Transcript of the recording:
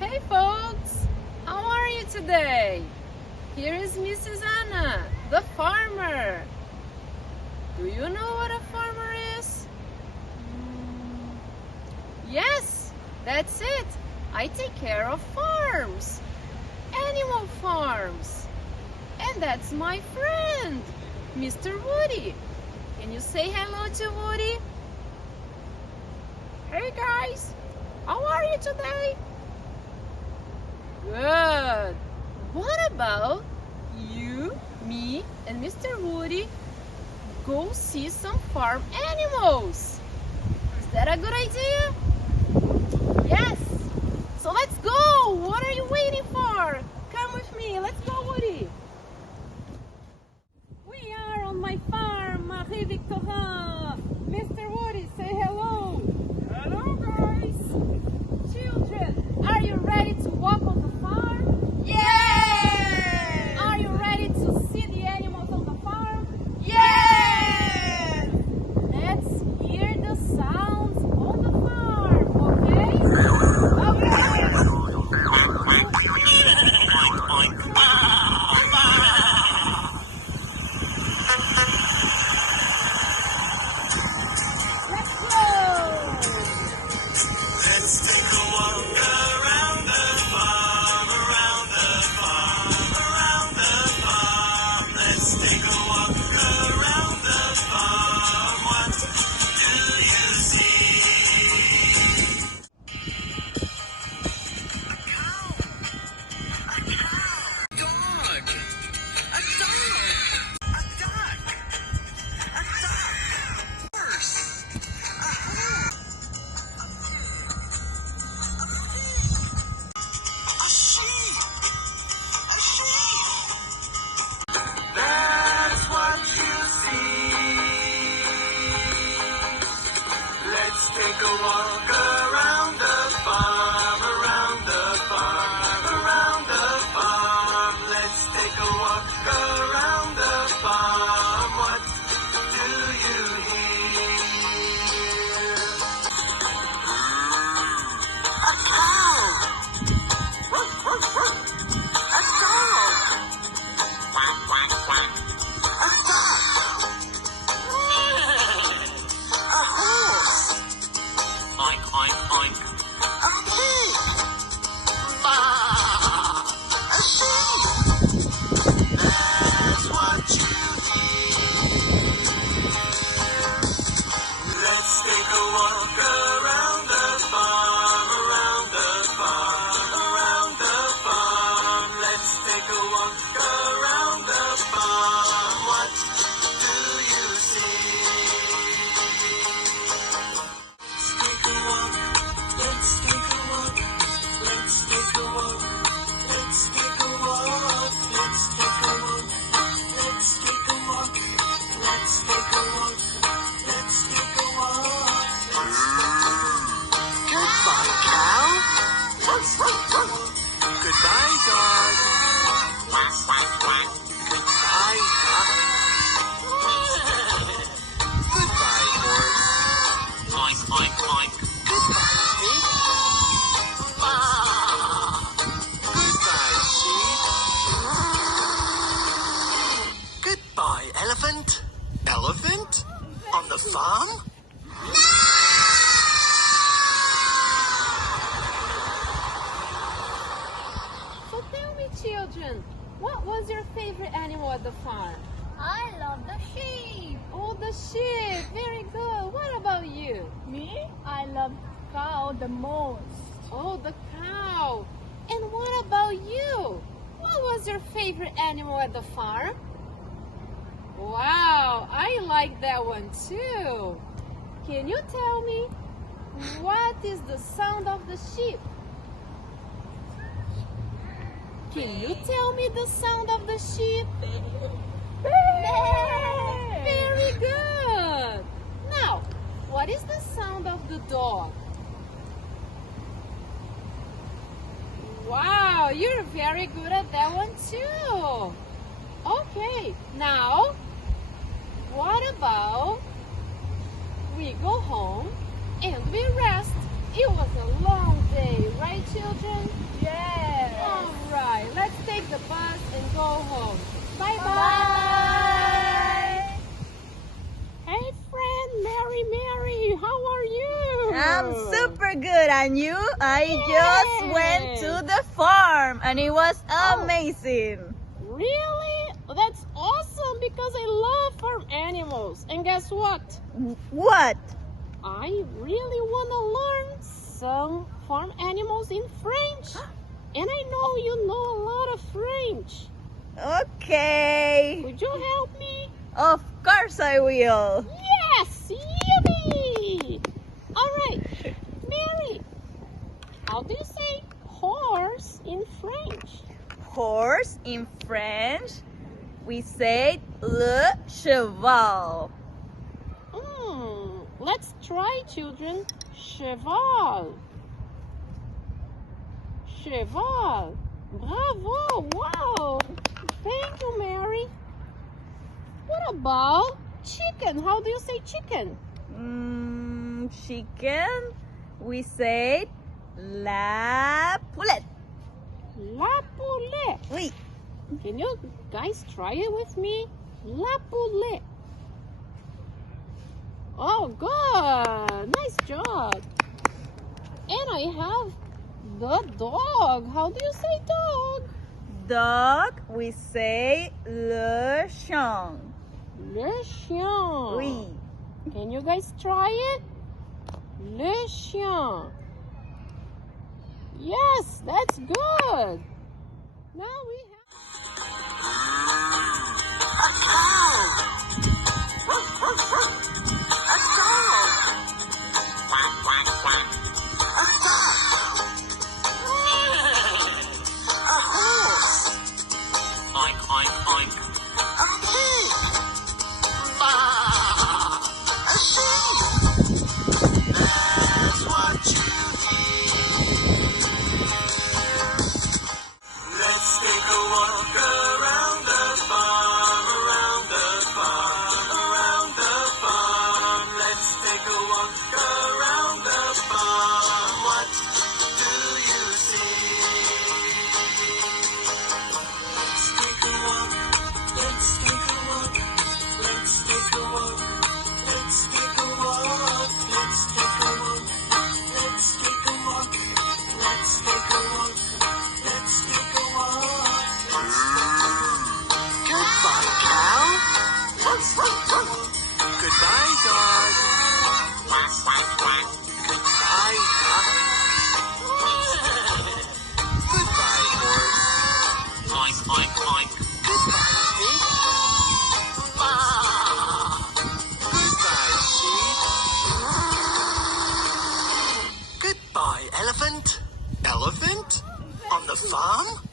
Hey folks, how are you today? Here is Mrs. Anna, the farmer. Do you know what a farmer is? Yes, that's it. I take care of farms, animal farms. And that's my friend, Mr. Woody. Can you say hello to Woody? Hey guys, how are you today? Good. What about you, me, and Mr. Woody go see some farm animals? Is that a good idea? Yes. So let's go. What are you waiting for? Come with me. Let's go, Woody. We are on my farm, Marie Victorin. Mr. Woody, say hello. Hello, guys. Children, are you ready to walk on the farm? Yes! Are you ready to see the animals on the farm? Yes! Let's hear the sounds on the farm, okay? Let's go! Let's take a walk around the farm, around the farm, around the farm. Let's take a walk around the farm. What do you see? A cow. A cow. Dog. A dog. A duck. A duck. Horse. A horse. A sheep! A sheep! That's what you see. Let's take a walk around the farm, around the farm, around the farm. Let's take a walk around the farm. What do you hear? A cow! A dog! A duck! A horse! Oink, oink, oink! A pig! Baa! A sheep! That's what you hear. Let's take a walk around the farm, around the farm, around the farm. Let's take a walk around the farm. What do you see? Let's take a walk. Let's take a walk. Let's take a walk. Let's take a walk. Let's take a walk. Let's take a walk. Let's take a walk. Let's take a walk. Goodbye, cow. Goodbye, dog. Goodbye, duck. Goodbye, horse. Oink, oink, oink. Goodbye, pig. Goodbye, sheep. Goodbye, elephant. Elephant? On the farm? So tell me, children, what was your favorite animal at the farm? I love the sheep. Oh, the sheep. Very good. What about you? Me? I love cow the most. Oh, the cow. And what about you? What was your favorite animal at the farm? Wow, I like that one too. Can you tell me what is the sound of the sheep? Can you tell me the sound of the sheep? Very good. Now, what is the sound of the dog? Wow, you're very good at that one too. Okay, now, what about we go home and we rest? It was a long day, right, children? than you. I just went to the farm and it was amazing. Really? That's awesome because I love farm animals. And guess what? What? I really want to learn some farm animals in French. And I know you know a lot of French. Okay. Would you help me? Of course I will. Yes! Yippee! All right, Mary, how do you say horse in French? Horse in French, we say le cheval. Let's try, children. Cheval. Cheval. Bravo! Wow! Thank you, Mary. What about chicken? How do you say chicken? Chicken, we say la poulette. La poulette. Oui. Can you guys try it with me? La poulette. Oh, good. Nice job. And I have the dog. How do you say dog? Dog, we say le chien. Le chien. Oui. Can you guys try it? Le chien. Yes, that's good. Now we Elephant? On the farm?